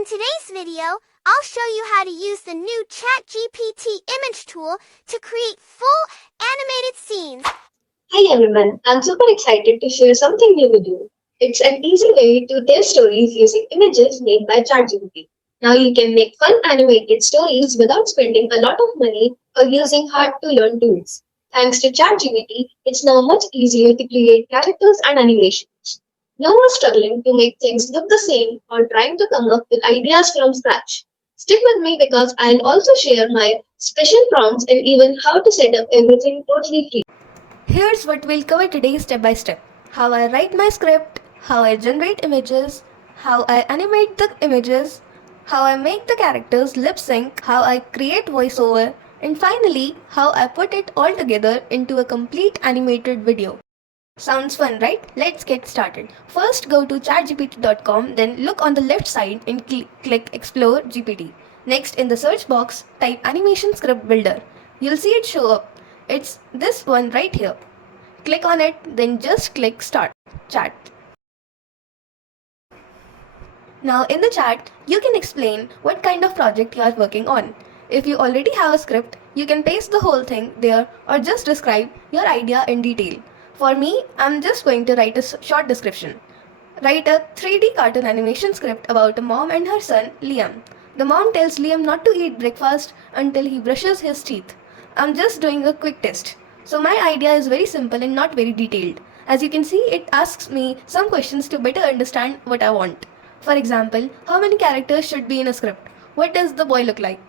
In today's video, I'll show you how to use the new ChatGPT image tool to create full animated scenes. Hi everyone, I'm super excited to share something new with you. It's an easy way to tell stories using images made by ChatGPT. Now you can make fun animated stories without spending a lot of money or using hard to learn tools. Thanks to ChatGPT, it's now much easier to create characters and animations. No more struggling to make things look the same or trying to come up with ideas from scratch. Stick with me because I'll also share my special prompts and even how to set up everything totally free. Here's what we'll cover today step by step. How I write my script, how I generate images, how I animate the images, how I make the characters lip sync, how I create voiceover, and finally, how I put it all together into a complete animated video. Sounds fun, right? Let's get started. First, go to chatgpt.com, then look on the left side and click Explore GPT. Next, in the search box, type Animation Script Builder. You'll see it show up. It's this one right here. Click on it, then just click Start Chat. Now in the chat, you can explain what kind of project you are working on. If you already have a script, you can paste the whole thing there or just describe your idea in detail. For me, I'm just going to write a short description. Write a 3D cartoon animation script about a mom and her son, Liam. The mom tells Liam not to eat breakfast until he brushes his teeth. I'm just doing a quick test. So my idea is very simple and not very detailed. As you can see, it asks me some questions to better understand what I want. For example, how many characters should be in a script? What does the boy look like?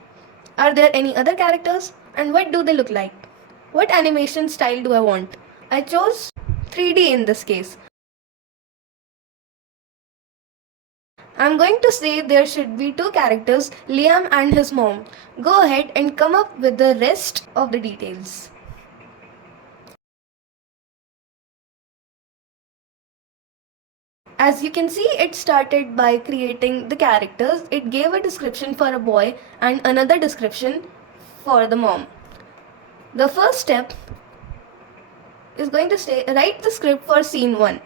Are there any other characters? And what do they look like? What animation style do I want? I chose 3D in this case. I'm going to say there should be two characters, Liam and his mom. Go ahead and come up with the rest of the details. As you can see, it started by creating the characters. It gave a description for a boy and another description for the mom. The first step is going to say write the script for scene 1.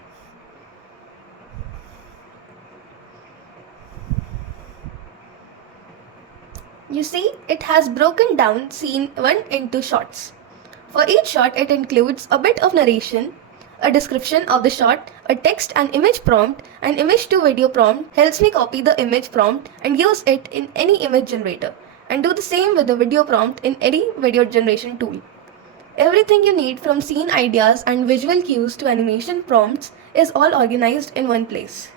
You see, it has broken down scene 1 into shots. For each shot, it includes a bit of narration, a description of the shot, a text and image prompt. An image to video prompt helps me copy the image prompt and use it in any image generator, and do the same with the video prompt in any video generation tool. Everything you need from scene ideas and visual cues to animation prompts is all organized in one place.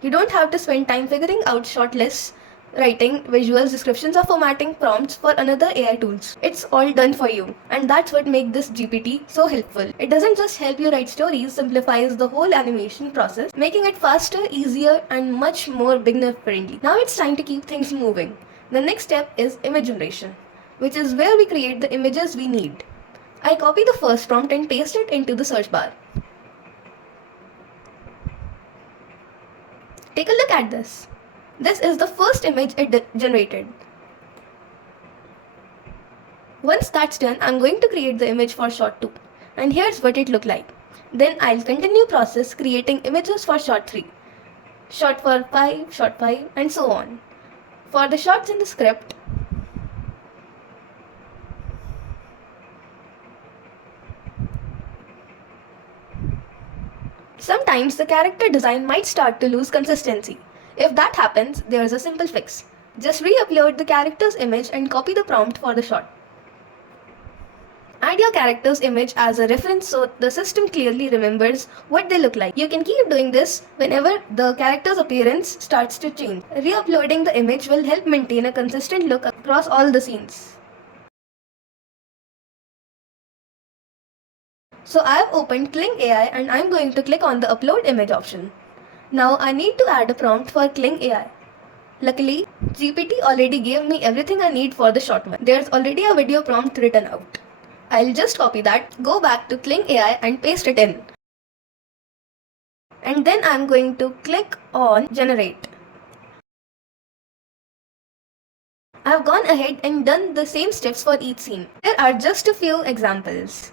You don't have to spend time figuring out short lists, writing visuals, descriptions, or formatting prompts for another AI tools. It's all done for you, and that's what makes this GPT so helpful. It doesn't just help you write stories, simplifies the whole animation process, making it faster, easier, and much more beginner friendly. Now it's time to keep things moving. The next step is image generation, which is where we create the images we need. I copy the first prompt and paste it into the search bar. Take a look at this. This is the first image it generated. Once that's done, I'm going to create the image for shot 2. And here's what it looked like. Then I'll continue process creating images for shot 3, shot 5, and so on. For the shots in the script, sometimes the character design might start to lose consistency. If that happens, there's a simple fix. Just re-upload the character's image and copy the prompt for the shot. Add your character's image as a reference so the system clearly remembers what they look like. You can keep doing this whenever the character's appearance starts to change. Re-uploading the image will help maintain a consistent look across all the scenes. So I've opened Kling AI and I'm going to click on the upload image option. Now I need to add a prompt for Kling AI. Luckily, GPT already gave me everything I need for the short one. There's already a video prompt written out. I'll just copy that, go back to Kling AI and paste it in. And then I'm going to click on generate. I've gone ahead and done the same steps for each scene. There are just a few examples.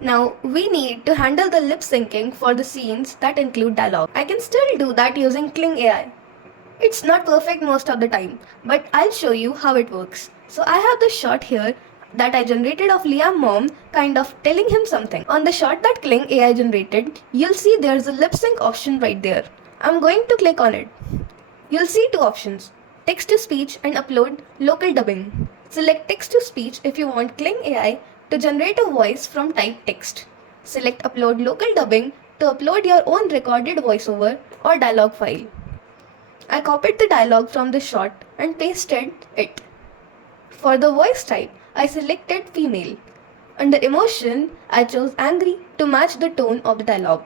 Now, we need to handle the lip syncing for the scenes that include dialogue. I can still do that using Kling AI. It's not perfect most of the time, but I'll show you how it works. So I have this shot here that I generated of Liam mom kind of telling him something. On the shot that Kling AI generated, you'll see there's a lip sync option right there. I'm going to click on it. You'll see two options, text to speech and upload local dubbing. Select text to speech if you want Kling AI to generate a voice from typed text. Select upload local dubbing to upload your own recorded voiceover or dialogue file. I copied the dialogue from the shot and pasted it. For the voice type, I selected female. Under emotion, I chose angry to match the tone of the dialogue.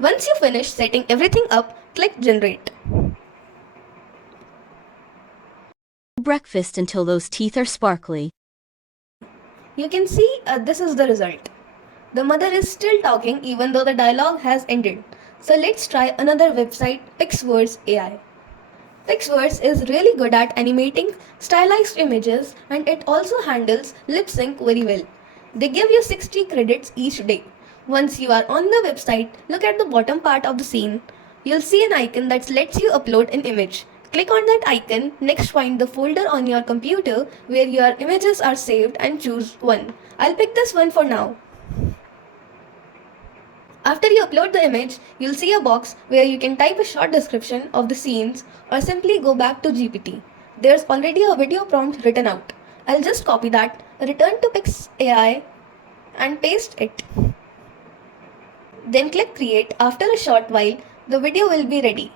Once you finish setting everything up, click generate. Breakfast until those teeth are sparkly. You can see this is the result. The mother is still talking even though the dialogue has ended. So let's try another website, Pixverse AI. Pixverse is really good at animating stylized images and it also handles lip sync very well. They give you 60 credits each day. Once you are on the website, look at the bottom part of the scene. You'll see an icon that lets you upload an image. Click on that icon, next find the folder on your computer where your images are saved and choose one. I'll pick this one for now. After you upload the image, you'll see a box where you can type a short description of the scenes or simply go back to GPT. There's already a video prompt written out. I'll just copy that, return to Pix AI and paste it. Then click create. After a short while, the video will be ready.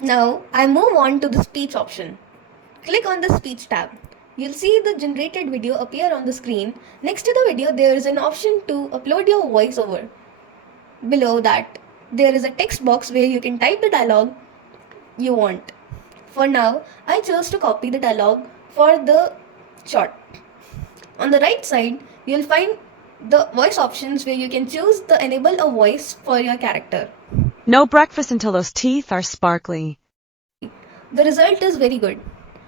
Now I move on to the speech option. Click on the speech tab. You'll see the generated video appear on the screen. Next to the video, there is an option to upload your voiceover. Below that, there is a text box where you can type the dialogue you want. For now, I chose to copy the dialogue for the shot. On the right side, you'll find the voice options where you can choose to enable a voice for your character. No breakfast until those teeth are sparkly. The result is very good,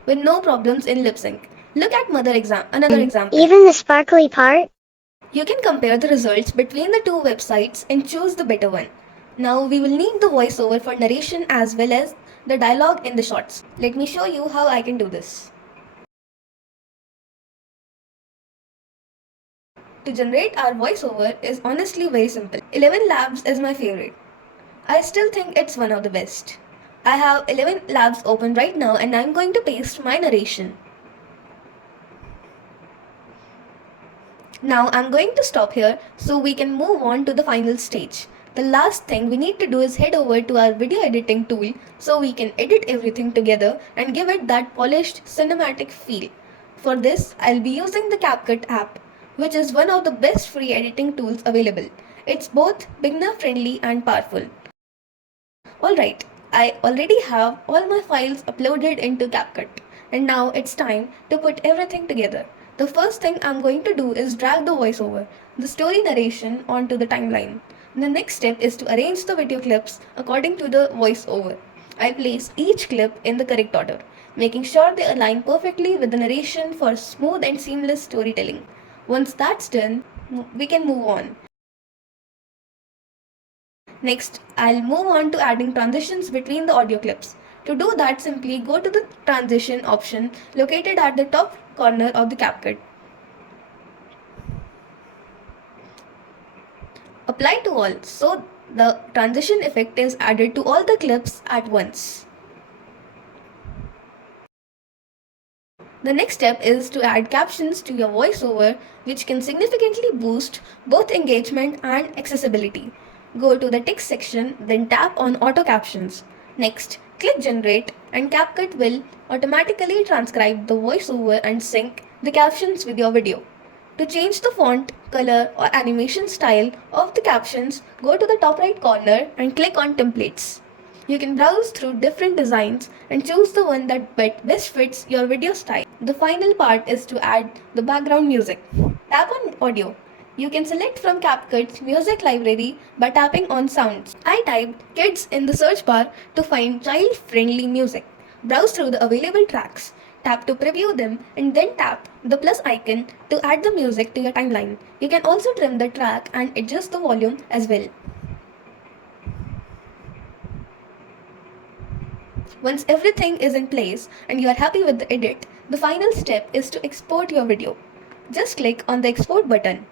with no problems in lip sync. Look at another example. Even the sparkly part? You can compare the results between the two websites and choose the better one. Now we will need the voiceover for narration as well as the dialogue in the shots. Let me show you how I can do this. To generate our voiceover is honestly very simple. 11 Labs is my favorite. I still think it's one of the best. I have 11 labs open right now and I'm going to paste my narration. Now I'm going to stop here so we can move on to the final stage. The last thing we need to do is head over to our video editing tool so we can edit everything together and give it that polished cinematic feel. For this, I'll be using the CapCut app, which is one of the best free editing tools available. It's both beginner friendly and powerful. Alright, I already have all my files uploaded into CapCut and now it's time to put everything together. The first thing I'm going to do is drag the voiceover, the story narration onto the timeline. The next step is to arrange the video clips according to the voiceover. I'll place each clip in the correct order, making sure they align perfectly with the narration for smooth and seamless storytelling. Once that's done, we can move on. Next, I'll move on to adding transitions between the audio clips. To do that, simply go to the transition option located at the top corner of the CapCut. Apply to all, so the transition effect is added to all the clips at once. The next step is to add captions to your voiceover, which can significantly boost both engagement and accessibility. Go to the text section, then tap on Auto Captions. Next, click Generate and CapCut will automatically transcribe the voiceover and sync the captions with your video. To change the font, color or animation style of the captions, go to the top right corner and click on Templates. You can browse through different designs and choose the one that best fits your video style. The final part is to add the background music. Tap on Audio. You can select from CapCut's music library by tapping on Sounds. I typed Kids in the search bar to find child-friendly music. Browse through the available tracks. Tap to preview them and then tap the plus icon to add the music to your timeline. You can also trim the track and adjust the volume as well. Once everything is in place and you are happy with the edit, the final step is to export your video. Just click on the export button.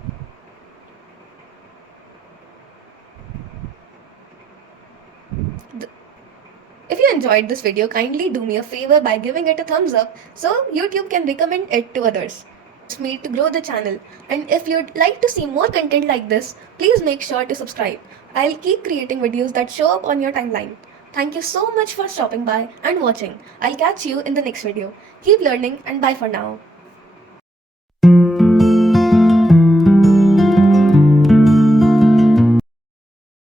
If you enjoyed this video, kindly do me a favor by giving it a thumbs up so YouTube can recommend it to others. It's me to grow the channel, and if you'd like to see more content like this, please make sure to subscribe. I'll keep creating videos that show up on your timeline. Thank you so much for stopping by and watching. I'll catch you in the next video. Keep learning and bye for now.